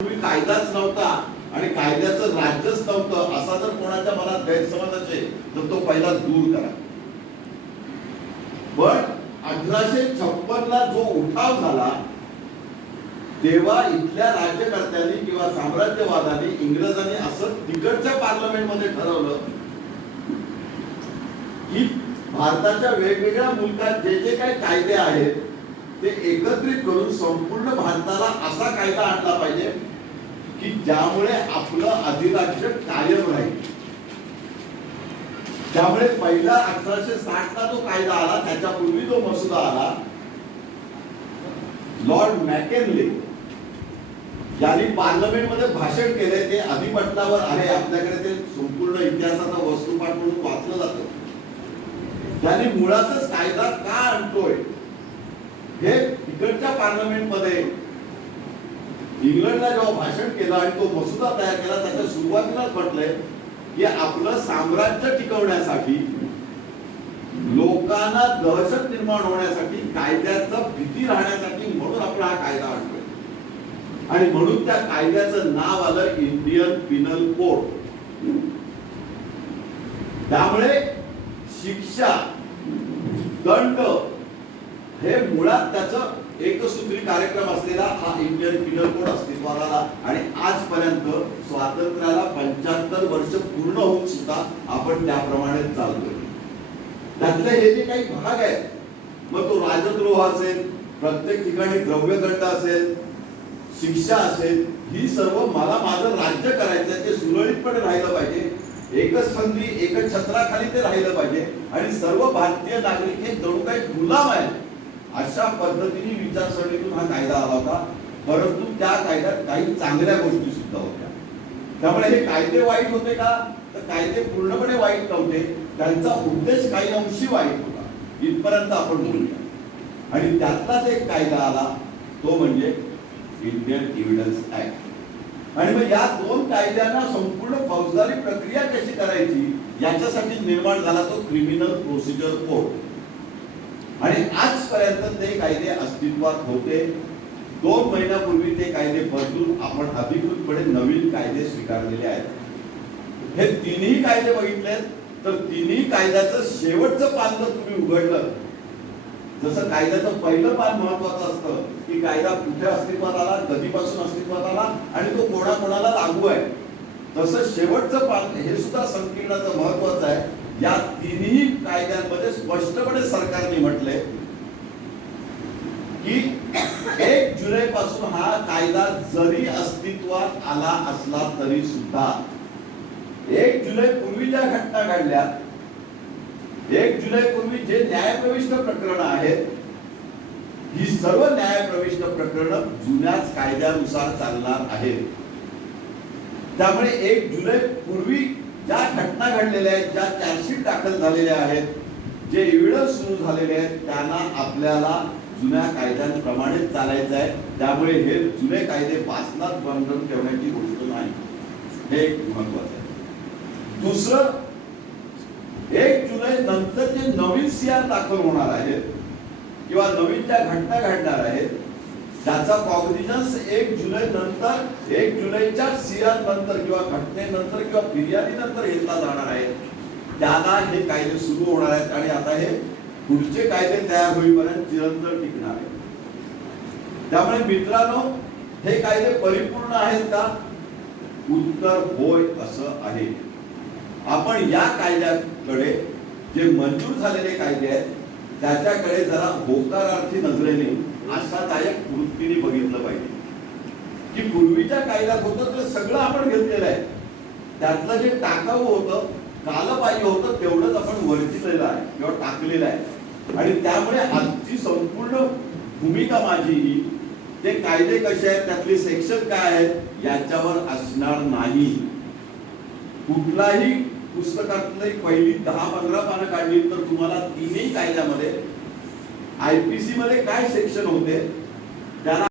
पूर्वी कायदाच नव्हता आणि कायद्याचं राज्यच नव्हतं असा जर कोणाच्या मनात गैरसमज असेल तर तो पहिला दूर करा. पण 1856 ला जो उठाव झाला तेव्हा इथल्या राज्यकर्त्यांनी किंवा साम्राज्यवादाने इंग्रजांनी असं तिकडच्या पार्लमेंटमध्ये ठरवलं की भारताच्या वेगवेगळ्या मुलकात जे जे काही कायदे आहेत ते एकत्रित करून संपूर्ण भारताला असा कायदा आणला पाहिजे की ज्यामुळे आपलं अधिराज्य कायम राहील. त्यामुळे पहिला 1860 ला जो कायदा आला त्याच्यापूर्वी जो मसुदा आला लॉर्ड मॅकेनले यांनी पार्लमेंटमध्ये भाषण केले. ते अधिपटलावर आहे, आपल्याकडे ते संपूर्ण इतिहासाचा वस्तुपाठ म्हणून वाचलं जातं. त्यांनी मुळातच कायदा का आणतोय हे तिकडच्या पार्लमेंटमध्ये इंग्लंडला जेव्हा भाषण केलं आणि तो मसुदा तयार केला त्याच्या सुरुवातीलाच म्हटलंय की आपलं साम्राज्य टिकवण्यासाठी लोकांना दहशत निर्माण होण्यासाठी कायद्याचा भीती राहण्यासाठी म्हणून आपण हा कायदा आणतोय. आणि म्हणून त्या कायद्याचं नाव आलं इंडियन पिनल कोड. त्यामुळे शिक्षा दंड हे मुळात त्याचं एकसूत्री कार्यक्रम असलेला हा इंडियन पिनल कोड अस्तित्वात आला आणि आजपर्यंत स्वातंत्र्याला 75 वर्ष पूर्ण होऊन सुद्धा आपण त्याप्रमाणे चालतोय. त्यातले हे जे काही भाग आहेत मग तो राजद्रोह असेल, प्रत्येक ठिकाणी द्रव्यदंड असेल, शिक्षा असेल, ही सर्व मला माझं राज्य करायचंय ते सुरळीतपणे राहिलं पाहिजे. एकच संधी एकच छत्राखाली ते राहिलं पाहिजे आणि सर्व भारतीय नागरिक हे जणू काही गुलाम आहेत अशा पद्धतीने विचारसरणीतून हा कायदा आला होता. परंतु त्या कायद्यात काही चांगल्या गोष्टी सुद्धा होत्या. त्यामुळे हे कायदे वाईट होते का तर कायदे पूर्णपणे वाईट नव्हते. त्यांचा उद्देश काही अंशी वाईट होता इथपर्यंत आपण बोलूया. आणि त्यातलाच एक कायदा आला तो म्हणजे इंडियन एव्हिडन्स ऍक्ट. आणि मग या दोन कायद्यांना संपूर्ण फौजदारी प्रक्रिया कशी करायची याच्यासाठी निर्माण झाला तो क्रिमिनल प्रोसिजर कोड. आणि आजपर्यंत ते कायदे अस्तित्वात होते. 2 महिन्यापूर्वी ते कायदे बदलून आपण अधिकृतपणे नवीन कायदे स्वीकारलेले आहेत. हे तिन्ही कायदे बघितले तर तिन्ही कायद्याचं शेवटचं पान जर तुम्ही उघडलं, जसं कायद्याचं पहिलं पान महत्वाचं असतं की कायदा कुठे अस्तित्वात आला, कधीपासून अस्तित्वात आला आणि तो कोणाकोणाला लागू आहे, तसं शेवटचं पान हे सुद्धा संकीर्णाचं महत्वाचं आहे. या तिन्ही कायद्यांमध्ये स्पष्टपणे सरकारने म्हटले की 1 जुलै पासून हा कायदा जरी अस्तित्वात आला असला तरी सुद्धा 1 जुलै पूर्वी ज्या घटना घडल्या, 1 जुलै पूर्वी जे न्यायप्रविष्ट प्रकरण आहेत ही सर्व न्यायप्रविष्ट प्रकरण जुन्याच कायद्यानुसार चालणार आहेत. त्यामुळे 1 जुलै पूर्वी ज्या घटना घडलेल्या आहेत, ज्या चार्जशीट दाखल झालेल्या आहेत, जे एव्हिडन्स सुरू झालेले आहेत त्यांना आपल्याला जुन्या कायद्यांप्रमाणे चालायचं आहे. त्यामुळे हे जुने कायदे पासनात बंधन ठेवण्याची गोष्ट नाही. हे एक महत्वाचं आहे. दुसरं, 1 जुलै नंतर जे नवीन सीआर दाखल होणार आहेत किंवा नवीन ज्या घटना घडणार आहेत त्याचा कॉग्निझन्स 1 जुलै नंतर 1 जुलैच्या सीआर नंतर किंवा घटनेनंतर किंवा फिर्यादीनंतर घेतला जाणार आहे. त्याला हे कायदे सुरू होणार आहेत आणि आता हे पुढचे कायदे तयार होईपर्यंत चिरंतन टिकणार आहेत. त्यामुळे मित्रांनो, हे कायदे परिपूर्ण आहेत का? उत्तर होय असं आहे. आपण या कायद्याकडे जे मंजूर झालेले कायदे आहेत त्याच्याकडे जरा होकारार्थी नजरेने आशादायक वृत्तीने बघितलं पाहिजे की पूर्वीच्या कायद्यात होतं ते सगळं आपण घेतलेलं आहे. त्यातलं जे टाकाऊ होतं, कालबाह्य होतं तेवढंच आपण वर्जिलेलं आहे किंवा टाकलेलं आहे. आणि त्यामुळे आजची संपूर्ण भूमिका माझी ही ते कायदे कसे आहेत, त्यातले सेक्शन काय आहेत याच्यावर असणार नाही. कुठलाही पुस्तकातली पहिली 10-15 पानं काढली तर तुम्हाला तिन्ही कायद्यामध्ये IPC मध्ये काय सेक्शन होते त्याला